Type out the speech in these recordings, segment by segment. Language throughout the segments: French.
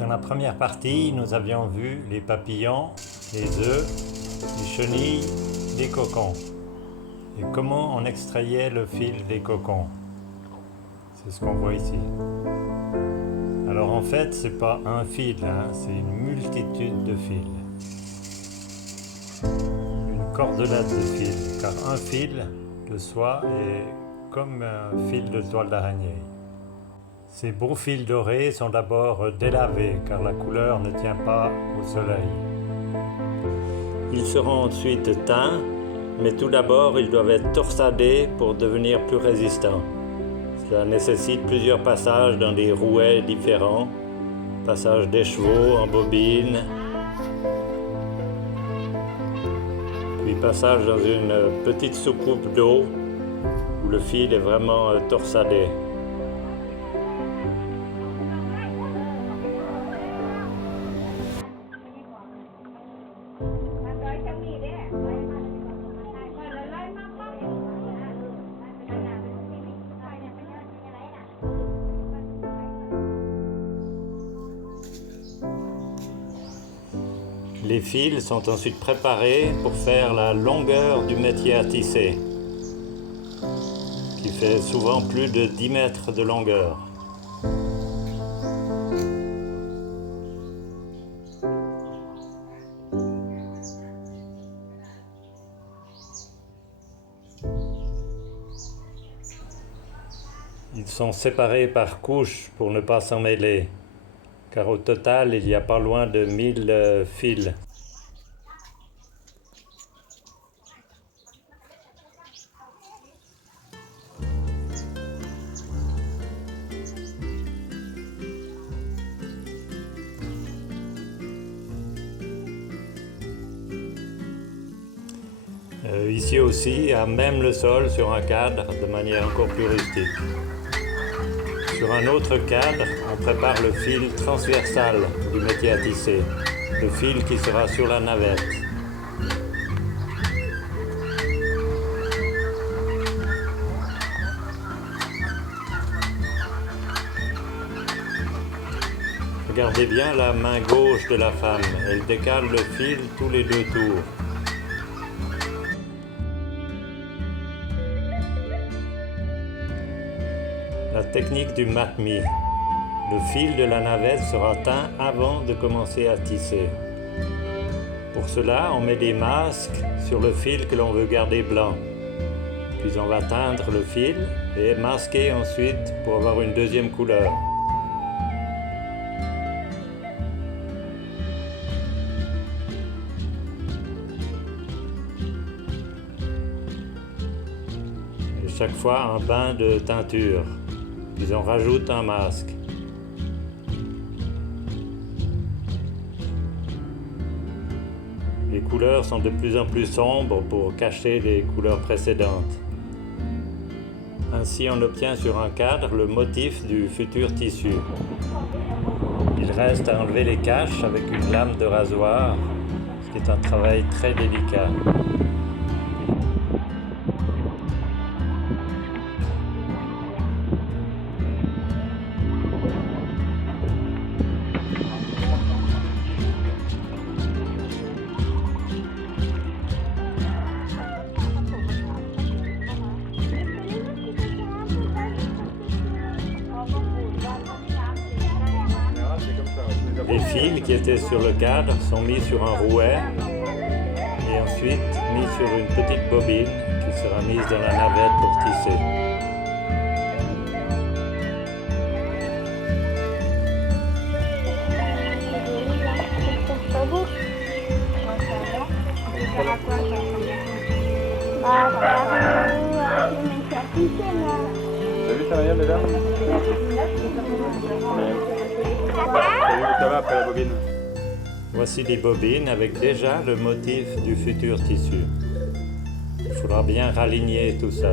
Dans la première partie, nous avions vu les papillons, les œufs, les chenilles, les cocons. Et comment on extrayait le fil des cocons. C'est ce qu'on voit ici. Alors en fait, c'est pas un fil, c'est une multitude de fils. Une cordelette de fils, car un fil de soie est comme un fil de toile d'araignée. Ces beaux fils dorés sont d'abord délavés, car la couleur ne tient pas au soleil. Ils seront ensuite teints, mais tout d'abord ils doivent être torsadés pour devenir plus résistants. Cela nécessite plusieurs passages dans des rouets différents, passage d'écheveau en bobine, puis passage dans une petite soucoupe d'eau où le fil est vraiment torsadé. Les fils sont ensuite préparés pour faire la longueur du métier à tisser, qui fait souvent plus de 10 mètres de longueur. Ils sont séparés par couches pour ne pas s'en mêler, car au total, il y a pas loin de 1000 fils. Ici aussi, à même le sol sur un cadre de manière encore plus rustique. Sur un autre cadre, on prépare le fil transversal du métier à tisser, le fil qui sera sur la navette. Regardez bien la main gauche de la femme, elle décale le fil tous les 2 tours. La technique du matmi. Le fil de la navette sera teint avant de commencer à tisser. Pour cela, on met des masques sur le fil que l'on veut garder blanc. Puis on va teindre le fil et masquer ensuite pour avoir une deuxième couleur. Et chaque fois, un bain de teinture. Puis on rajoute un masque. Les couleurs sont de plus en plus sombres pour cacher les couleurs précédentes. Ainsi, on obtient sur un cadre le motif du futur tissu. Il reste à enlever les caches avec une lame de rasoir, ce qui est un travail très délicat. Les fils qui étaient sur le cadre sont mis sur un rouet et ensuite mis sur une petite bobine qui sera mise dans la navette pour tisser. T'as vu ça Marianne déjà? Ça va après la bobine. Voici les bobines avec déjà le motif du futur tissu. Il faudra bien raligner tout ça.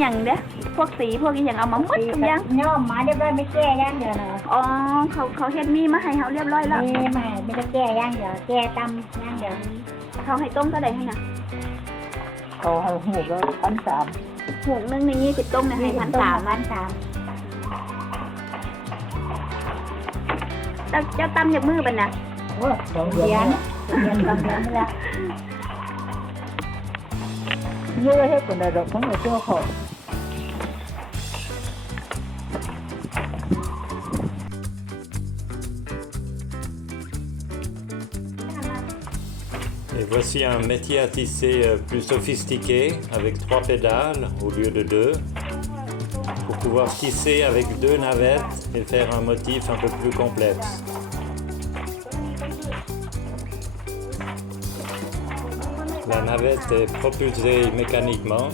อย่างเนี้ยพวกสีพวกนี้อย่างเอามาหมดทุกอย่าง ย่อมมาเรียบร้อยไม่แก้ย่างเดียวนะ อ๋อเขาเฮ็ดมีมาให้เขาเรียบร้อยแล้ว ไม่ได้แก้ย่างเดียวแก้ตำย่างเดียว เขาให้ต้มก็ได้ให้นะ เขาให้หูแล้ว1,300 หูกนึงใน20ต้มเนี่ยให้1,300 เจ้าตำจากมือบันนะ โอ้2 เดือน2 เดือนนี่ละเยอะให้คนละดอกทั้งหมดตัวเขา Et voici un métier à tisser plus sophistiqué avec 3 pédales au lieu de 2 pour pouvoir tisser avec 2 navettes et faire un motif un peu plus complexe. La navette est propulsée mécaniquement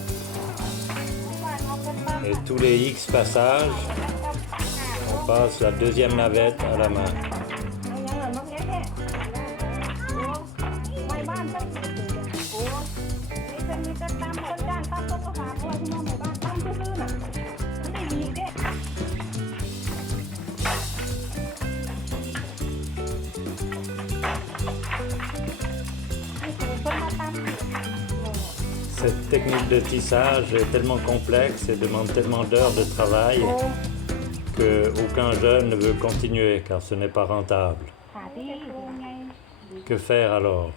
et tous les X passages, on passe la 2e navette à la main. Cette technique de tissage est tellement complexe et demande tellement d'heures de travail qu'aucun jeune ne veut continuer car ce n'est pas rentable. Que faire alors?